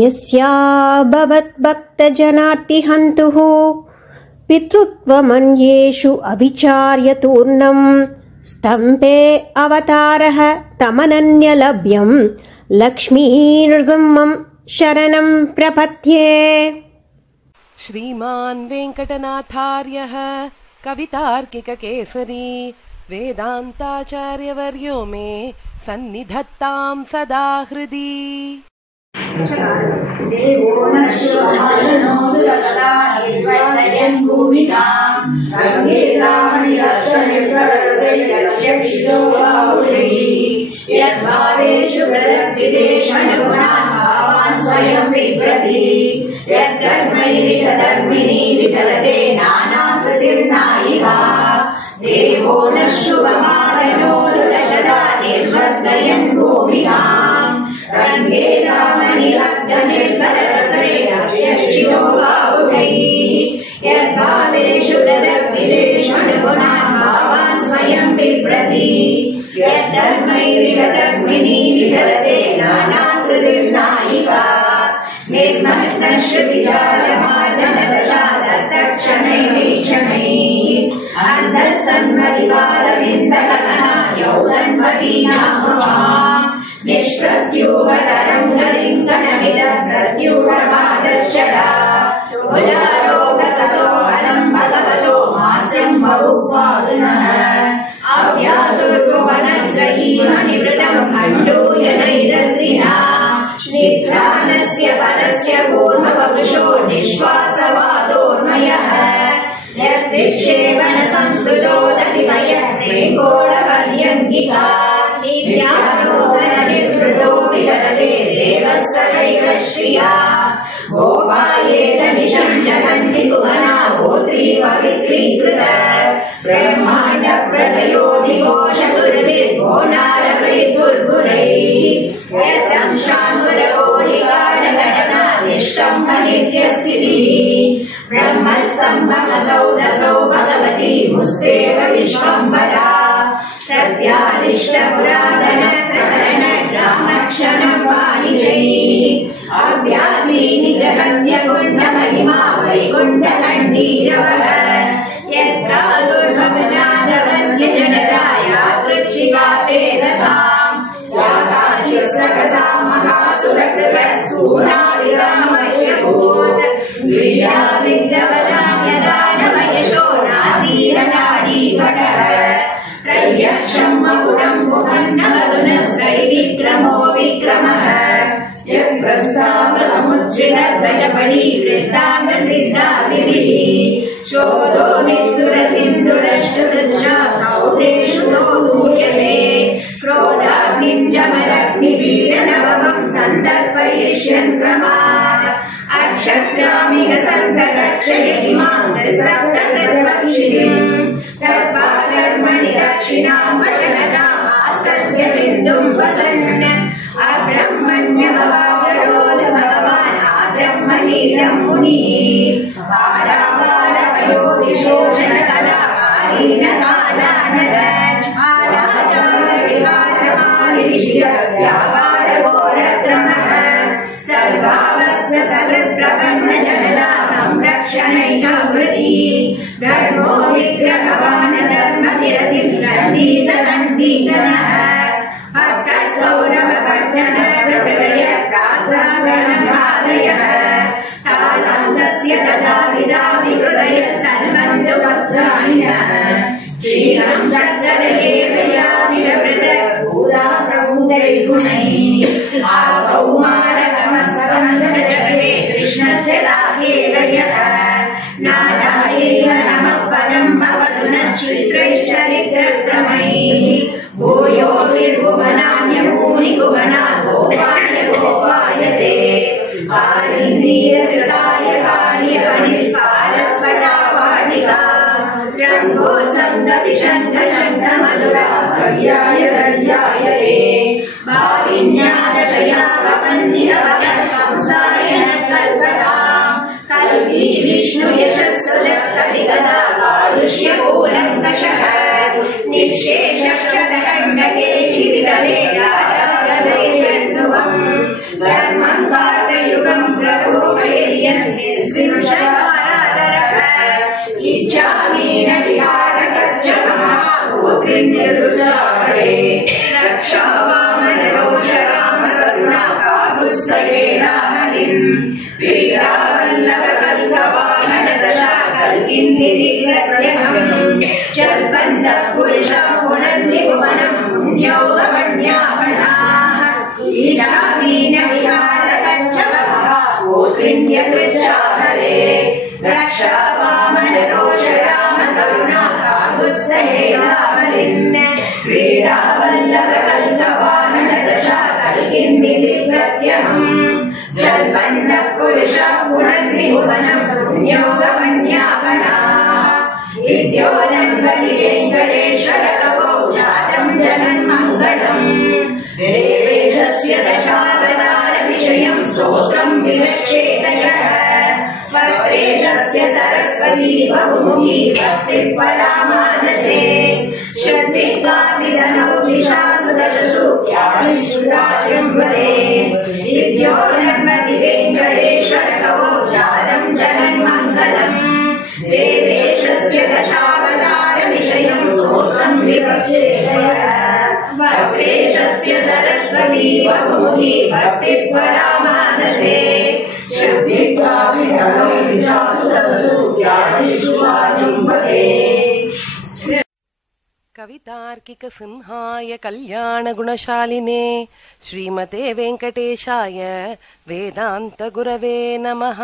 యస్యా భవద్భక్తజనార్తిహంతుః పితృత్వమన్యేషు అవిచార్యతూర్ణం స్తంభే అవతారః తమనన్యలభ్యం లక్ష్మీనృసింహం శరణం ప్రపద్యే. శ్రీమాన్ వెంకటనాథార్యః కవితార్కికకేసరీ వేదాంతాచార్యవర్యో మే సన్నిధత్తాం సదా హృది. దేవో నశ్వభాజనోదు సదా నిర్వర్తయన్ భూమికాం రంగేదామణిరత్ననిర్భరరసైరక్షితో బాహుళైః యద్భావేషు ప్రదగ్విదేశనుగుణాన్ భావాన్ స్వయం బిభ్రతి యద్ధర్మైరిహ ధర్మిణీ వికలతే నానాకృతిర్నాయికా దేవో నశ్వభాజనోదు సదా నిర్వర్తయన్ భూమికాం రంగేదామణిరత్ననిర్భరరసైరక్షితో బాహుళైః యద్భావేషు ప్రదగ్విదేశనుగుణాన్ భావాన్ స్వయం బిభ్రతి యద్ధర్మైరిహ ధర్మిణీ వికలతే నానాకృతిర్నాయికా నిర్మగ్నశ్రుతిజాలమార్దనదశాదత్తక్షణైః అంధస్తన్మదివారవిందగగనాయౌధన్మదీనామృమాం నిష్ప్రత్యూహతరంగలింగనమిదం ప్రత్యూహపాదశ్చడా కులారోగసతోహరం భగవతో మాత్రం బహుస్వాదునః అవ్యాసుర్భువనత్రయీమనివృతం ఖండూయనైరద్రినా నిద్రానస్య పరస్య కూర్మవపుషో నిశ్వాసవాదోర్మయః యద్దిక్షేవన సంస్కృతోదతిమయః నిత్యారోగణ నిర్వృతో విగతతే దేవస్సకైవ శ్రియా గోపాయేత నిషంజగన్నికుమనా గోత్రీ పవిత్రీకృత బ్రహ్మాండ ప్రళయో నిఘోషతుర్విద్ఘోణారవైర్దుర్గురైః యత్రం శానురగోళికాఢగణనానిష్టంభనిత్యస్థితిः బ్రహ్మస్తంభమసౌ దసౌ భగవతి ముస్సేవ విశ్వంబరా సత్యాదిష్టపురాధన ప్రకరణ గ్రామక్షణం వాణిజైః అవ్యాధీని జగత్యగుణ మహిమా వైకుంఠకండీరవః యద్రాదుర్భవనాదవన్యజనదాయాదృచ్ఛికాతేజసాం యాకాచిత్సకసా మహాసురకృతస్థూణావిరామయ్యభూత్ వీణావిద్యవదాన్యదానవయశో నాసీరదాడీపటః త్రయ్యక్షమ్మకుటం భువన్నవదునస్త్రైవిక్రమో విక్రమః యత్ప్రస్తాపసముజ్జితధ్వజపడీ వృత్తాంతసిద్ధాదిభిः శోధో నిస్సురసింధురష్టుతశ్చాసౌదేషు నో దూయతే క్రోధాగ్నింజమదగ్నిపీడనవమం సందర్పయిష్యన్ క్రమాత్ అక్షత్రామిగ సంతరక్షయతి మాం సప్తకృత్పక్షిణిం తత్పాకర్మణి దక్షిణాం వచనతాం ఆస్తస్య సింధుం వసన్ అబ్రహ్మణ్యమవాగరోధ భగవాన్ ఆబ్రహ్మణీరం మునిః పారావారవయో విశోషణ కళాకారీణ కాలానదాచారాచార విహారమాని విషయ వ్యాపార ఘోరక్రమః సర్వావస్థ సకృత్ ప్రపన్న జనతా సంరక్షణైక వృతి ధర్మో విగ్రహవాన ధర్మ విరతి నందీసనందీతనః భక్తస్తౌరవ పట్టణ ప్రకృతయ ప్రాసాగణఘాతయః తాళాంగస్య తదా విదా విహృదయస్తన్వంతు పత్రాణినః క్షీరం చక్కరయేవయామిలవృత భూదా ప్రభూతైర్గుణైః ఆ కౌమారకమస్కంద జగతే కృష్ణస్య లాఘేలయః నారాయణ నమః పదం భవతు నశ్చిత్రైశ్చరిత్రక్రమైః భూయో విర్భువనాన్యభూని భువనా గోపాయ గోపాయతే కాళీందీరసుతాయ కార్యపణిస్కారస్ఫటావాటికా రంగో సంగవిషంగ శంఖ మధురా పర్యాయ సర్యాయతే భావిన్యాదశయా భవన్నిహ భగత్ సంసాయన కల్పతాం కల్పీ విష్ణు యశస్సు కలిగదా కాలుష్య కూలంకషః నిశ్శేషక్షతకండకే చిదితలే రాజాగదైర్గన్నువం ధర్మం కార్తయుగం इच्छामीन विहारगच्छमहागोत्रिण्यदुषाहरे रक्षा वामन रोष राम करुणा काकुत्स्थकेनाहरिम् क्रीडावल्लभ कल्पवाहन दशा कल्किन्निधि प्रत्यहम् चल्बन्धः पुरुषः पुनर्निभुवनम् पुण्योगमण्यापणाः इच्छामीन विहारगच्छमहागोत्रिण्यदुषाहरे रक्षा वामन रोष राम करुणा काकुत्स्थकेनाहरिन् क्रीडावल्लभ कल्पवाहन दशा कल्किन्निधि प्रत्यहम् जल्बन्धः पुरुषः पुनर्निभुवनम् पुण्योगमण्यापणाः विद्योदन्वति वेङ्कटेश्वर कवौ जातम् जगन्मङ्गलम् देवेशस्य दशावतार विषयम् स्तोत्रम् विवक्षेत यः वक्त्रेशस्य सरस्वती बहुमुखी भक्तिः परा मानसे श्रद्धिकाभिधनौषिषासु दशसु ज्ञानिशुराशृम्भरे विद्योधन्वति वेङ्कटेश्वर कवौ जातम् जगन्मङ्गलम् देवेशस्य दशावतार विषयम् स्तोत्रम् विवक्षेत वक्त्रेशस्य सरस्वती बहुमुखी भक्तिः परा मानसे कवितार्किक सिंहाय कल्याण गुणशालिने श्रीमते वेंकटेशाय वेदांत गुरवे नमः।